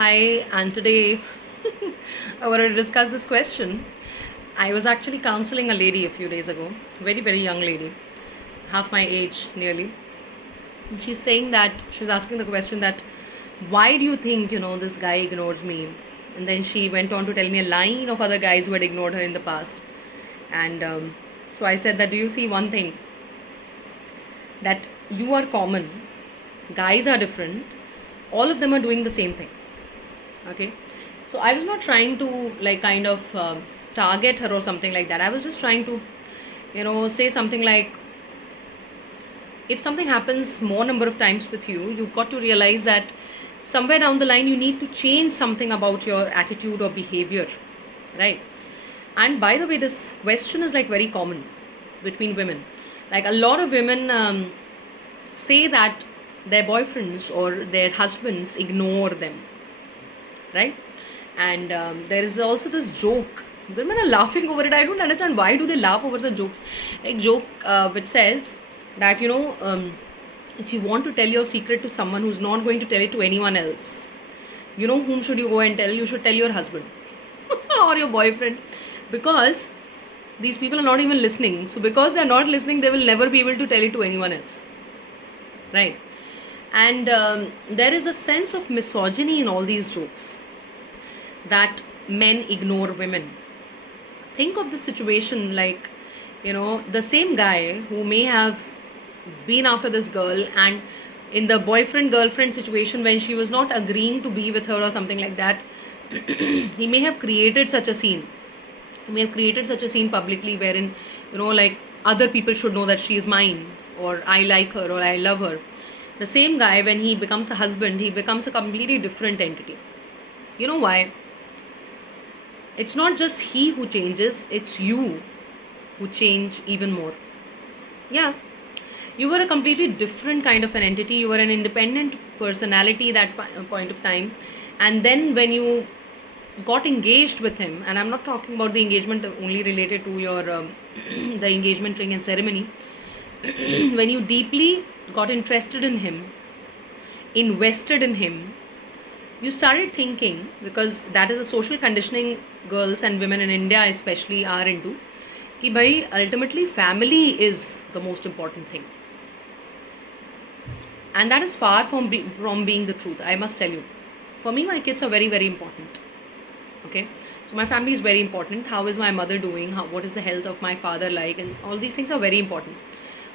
Hi, and today I wanted to discuss this question. I was actually counseling a lady a few days ago, very, very young lady, half my age nearly. And she's saying that she's asking the question that why do you think, this guy ignores me? And then she went on to tell me a line of other guys who had ignored her in the past. And so I said that, do you see one thing? That you are common, guys are different, all of them are doing the same thing. Okay, so I was not trying to like kind of target her or something like that. I was just trying to say something like, if something happens more number of times with you, you've got to realize that somewhere down the line you need to change something about your attitude or behavior, right? And by the way, this question is like very common between women. Like a lot of women say that their boyfriends or their husbands ignore them, right? And there is also this joke, women are laughing over it. I don't understand why do they laugh over the jokes. Like joke which says that if you want to tell your secret to someone who's not going to tell it to anyone else, whom should you go and tell? You should tell your husband or your boyfriend, because these people are not even listening. So because they're not listening, they will never be able to tell it to anyone else, right? And there is a sense of misogyny in all these jokes, that men ignore women. Think of the situation like, the same guy who may have been after this girl, and in the boyfriend girlfriend situation when she was not agreeing to be with her or something like that, he may have created such a scene. He may have created such a scene publicly wherein, like other people should know that she is mine, or I like her, or I love her. The same guy, when he becomes a husband, he becomes a completely different entity. You know why? It's not just he who changes, it's you who change even more. Yeah, you were a completely different kind of an entity. You were an independent personality that point of time. And then when you got engaged with him, and I'm not talking about the engagement only related to your the engagement ring and ceremony, when you deeply got interested in him, invested in him, you started thinking, because that is a social conditioning girls and women in India especially are into, कि भाई ultimately family is the most important thing, and that is far from being the truth. I must tell you, for me my kids are very, very important. Okay, so my family is very important. How is my mother doing? What is the health of my father like? And all these things are very important.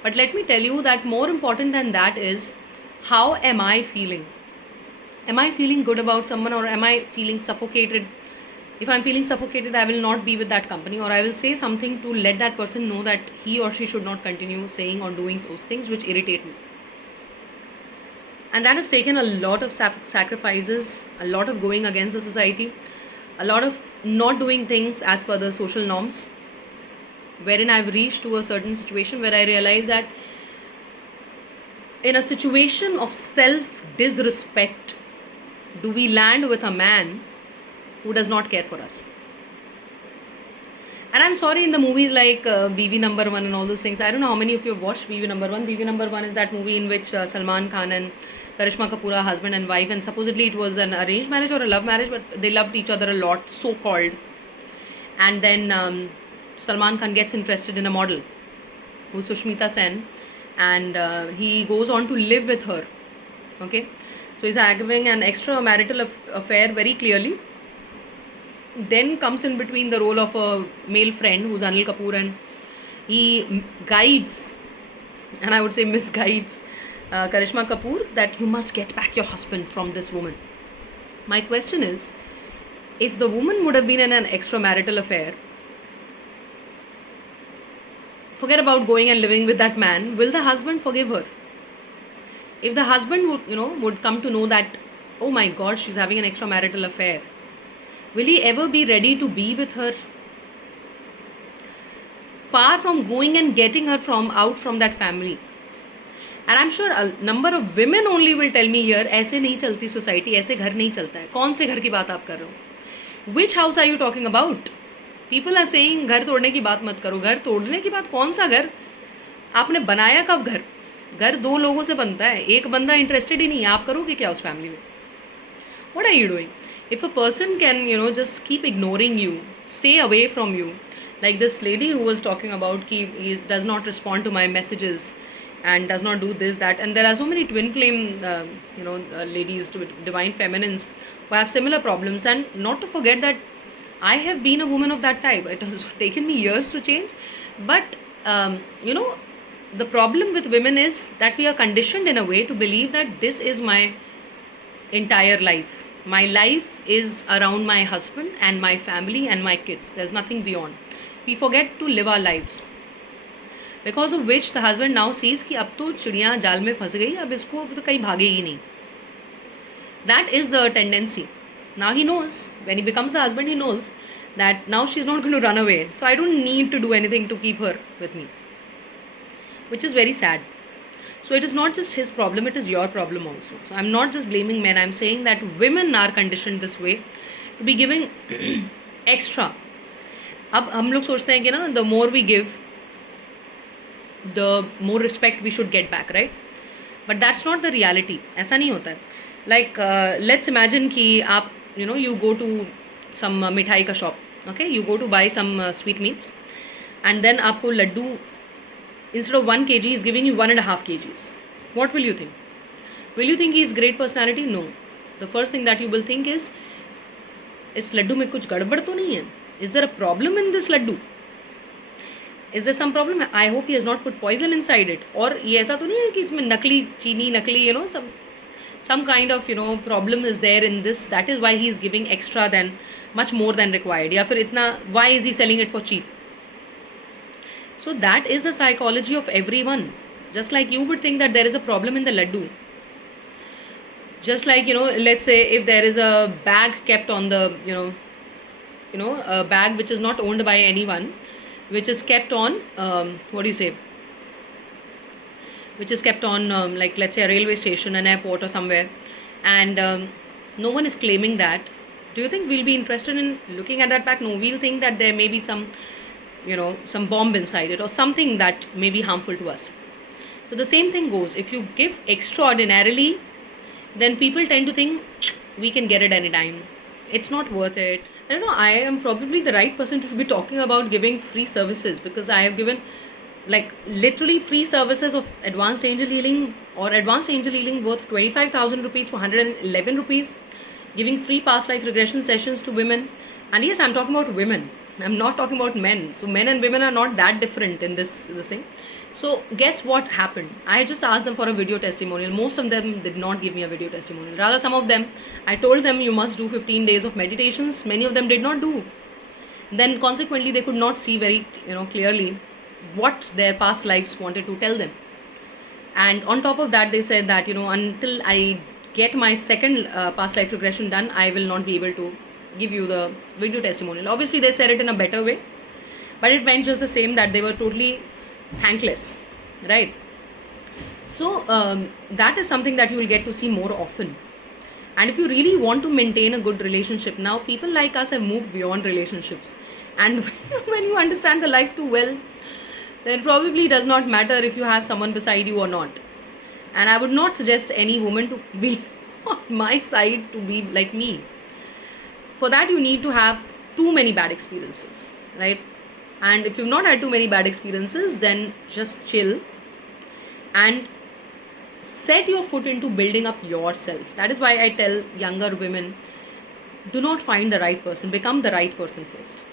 But let me tell you that more important than that is, how am I feeling? Am I feeling good about someone, or am I feeling suffocated? If I'm feeling suffocated, I will not be with that company, or I will say something to let that person know that he or she should not continue saying or doing those things which irritate me. And that has taken a lot of sacrifices, a lot of going against the society, a lot of not doing things as per the social norms, wherein I've reached to a certain situation where I realize that in a situation of self disrespect, do we land with a man who does not care for us? And I'm sorry, in the movies like BV Number One and all those things, I don't know how many of you have watched BV Number One. BV Number One is that movie in which Salman Khan and Karishma Kapoor are husband and wife, and supposedly it was an arranged marriage or a love marriage, but they loved each other a lot, so called. And then Salman Khan gets interested in a model who's Sushmita Sen, and he goes on to live with her. Okay, so he's having an extramarital affair very clearly. Then comes in between the role of a male friend who's Anil Kapoor, and he guides, and I would say misguides, Karishma Kapoor that you must get back your husband from this woman. My question is, if the woman would have been in an extramarital affair, forget about going and living with that man, will the husband forgive her? If the husband would come to know that, oh my God, she's having an extramarital affair, will he ever be ready to be with her? Far from going and getting her out from that family. And I'm sure a number of women only will tell me here, ऐसे नहीं चलती society, ऐसे घर नहीं चलता है. कौन से घर की बात आप कर रहे हो? Which house are you talking about? People are saying घर तोड़ने की बात मत करो. घर तोड़ने की बात, कौन सा घर? आपने बनाया कब घर? घर दो लोगों से बनता है. एक बंदा इंटरेस्टेड ही नहीं है, आप करोगे क्या उस फैमिली में? What are you doing? If a person can, just keep ignoring you, stay away from you, like this lady who was talking about, he does not respond to my messages and does not do this, that, and there are so many twin flame, ladies, divine feminines who have similar problems. And not to forget that I have been a woman of that type. It has taken me years to change, but um, you know, the problem with women is that we are conditioned in a way to believe that this is my entire life. My life is around my husband and my family and my kids. There's nothing beyond. We forget to live our lives. Because of which the husband now sees कि अब तो चिड़िया जाल में फंस गई, अब इसको अब तो कहीं भागेगी नहीं. That is the tendency. Now he knows, when he becomes a husband, he knows that now she's not going to run away. So I don't need to do anything to keep her with me. Which is very sad. So it is not just his problem, it is your problem also. So I'm not just blaming men, I'm saying that women are conditioned this way to be giving extra. अब हम लोग सोचते हैं कि ना, the more we give, the more respect we should get back, right? But that's not the reality. ऐसा नहीं होता है. Like let's imagine कि आप, you go to some मिठाई का shop, okay? You go to buy some sweetmeats, and then आपको Laddu, instead of 1 kg, is giving you 1.5 kgs. What will you think? Will you think he is great personality? No. The first thing that you will think is, इस लड्डू में कुछ गड़बड़ तो नहीं है? Is there a problem in this laddu? Is there some problem? I hope he has not put poison inside it. और ये ऐसा तो नहीं है कि इसमें नकली चीनी, नकली, some kind of, problem is there in this. That is why he is giving extra than, much more than required. या फिर इतना, why is he selling it for cheap? So that is the psychology of everyone. Just like you would think that there is a problem in the laddu. Just like, let's say if there is a bag kept on the, a bag which is not owned by anyone, which is kept on, which is kept on, like, let's say a railway station, an airport or somewhere, and no one is claiming that. Do you think we'll be interested in looking at that bag? No, we'll think that there may be some, some bomb inside it or something that may be harmful to us. So the same thing goes. If you give extraordinarily, then people tend to think we can get it anytime. It's not worth it. I don't know, I am probably the right person to be talking about giving free services, because I have given, like, literally free services of advanced angel healing, or advanced angel healing worth 25,000 rupees for 111 rupees, giving free past life regression sessions to women. And yes, I'm talking about women. I'm not talking about men. So men and women are not that different in this thing. So guess what happened? I just asked them for a video testimonial. Most of them did not give me a video testimonial. Rather, some of them, I told them you must do 15 days of meditations. Many of them did not do. Then consequently, they could not see very, clearly what their past lives wanted to tell them. And on top of that, they said that, until I get my second past life regression done, I will not be able to give you the video testimonial. Obviously, they said it in a better way, but it meant just the same, that they were totally thankless, right? So that is something that you will get to see more often. And if you really want to maintain a good relationship, now people like us have moved beyond relationships, and when you understand the life too well, then probably does not matter if you have someone beside you or not. And I would not suggest any woman to be on my side to be like me. For that, you need to have too many bad experiences, right? And if you've not had too many bad experiences, then just chill and set your foot into building up yourself. That is why I tell younger women, do not find the right person, become the right person first,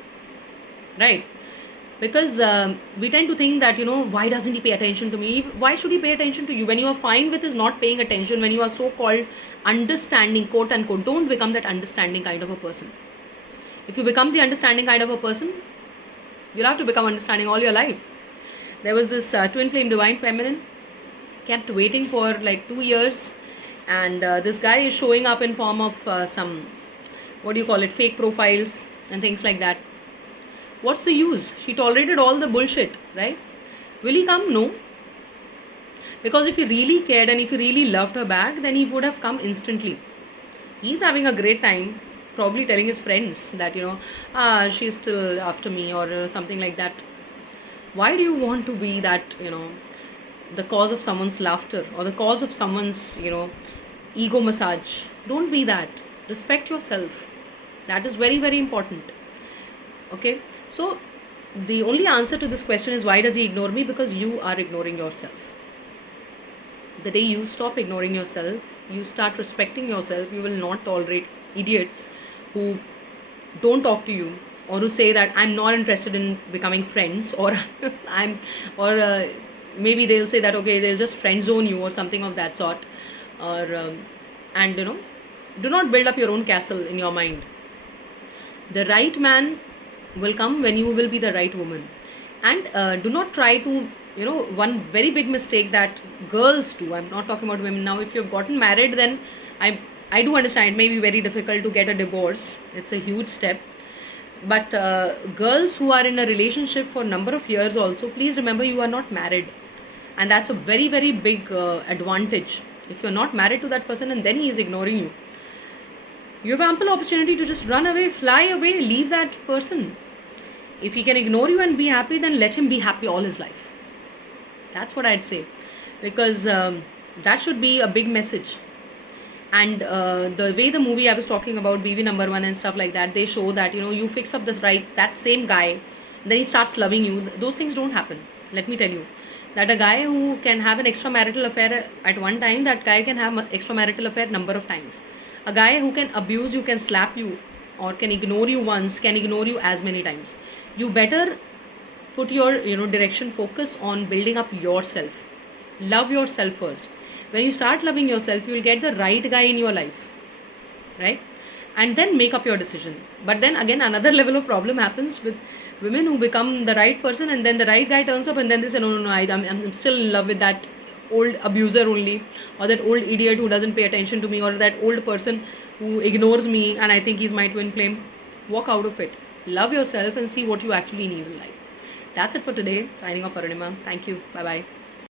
right? Because we tend to think that, why doesn't he pay attention to me? Why should he pay attention to you? When you are fine with his not paying attention, when you are so-called understanding, quote unquote, don't become that understanding kind of a person. If you become the understanding kind of a person, you'll have to become understanding all your life. There was this twin flame divine feminine, kept waiting for like 2 years, and this guy is showing up in form of some, fake profiles and things like that. What's the use? She tolerated all the bullshit, right? Will he come? No. Because if he really cared and if he really loved her back, then he would have come instantly. He's having a great time, probably telling his friends that, she's still after me or something like that. Why do you want to be that, the cause of someone's laughter or the cause of someone's, ego massage? Don't be that. Respect yourself. That is very, very important. Okay, so the only answer to this question is, why does he ignore me? Because you are ignoring yourself. The day you stop ignoring yourself, you start respecting yourself, you will not tolerate idiots who don't talk to you, or who say that I'm not interested in becoming friends, or I'm, or maybe they'll say that, okay, they'll just friend zone you or something of that sort. Or and do not build up your own castle in your mind. The right man will come when you will be the right woman. And do not try to, one very big mistake that girls do, I'm not talking about women now. If you've gotten married, then I do understand it may be very difficult to get a divorce. It's a huge step. But girls who are in a relationship for a number of years also, please remember, you are not married. And that's a very, very big advantage. If you're not married to that person and then he is ignoring you, you have ample opportunity to just run away, fly away, leave that person. If he can ignore you and be happy, then let him be happy all his life. That's what I'd say. Because that should be a big message. And the way the movie I was talking about, BV number one and stuff like that, they show that, you fix up this right, that same guy, then he starts loving you. Those things don't happen. Let me tell you. That a guy who can have an extramarital affair at one time, that guy can have an extramarital affair number of times. A guy who can abuse you, can slap you, or can ignore you once, can ignore you as many times. You better put your direction, focus on building up yourself. Love yourself first. When you start loving yourself, you will get the right guy in your life, right? And then make up your decision. But then again, another level of problem happens with women who become the right person, and then the right guy turns up, and then they say, no, I'm still in love with that old abuser only, or that old idiot who doesn't pay attention to me, or that old person who ignores me and I think he's my twin flame. Walk out of it. Love yourself and see what you actually need in life. That's it for today. Signing off, Arunima. Thank you. Bye bye.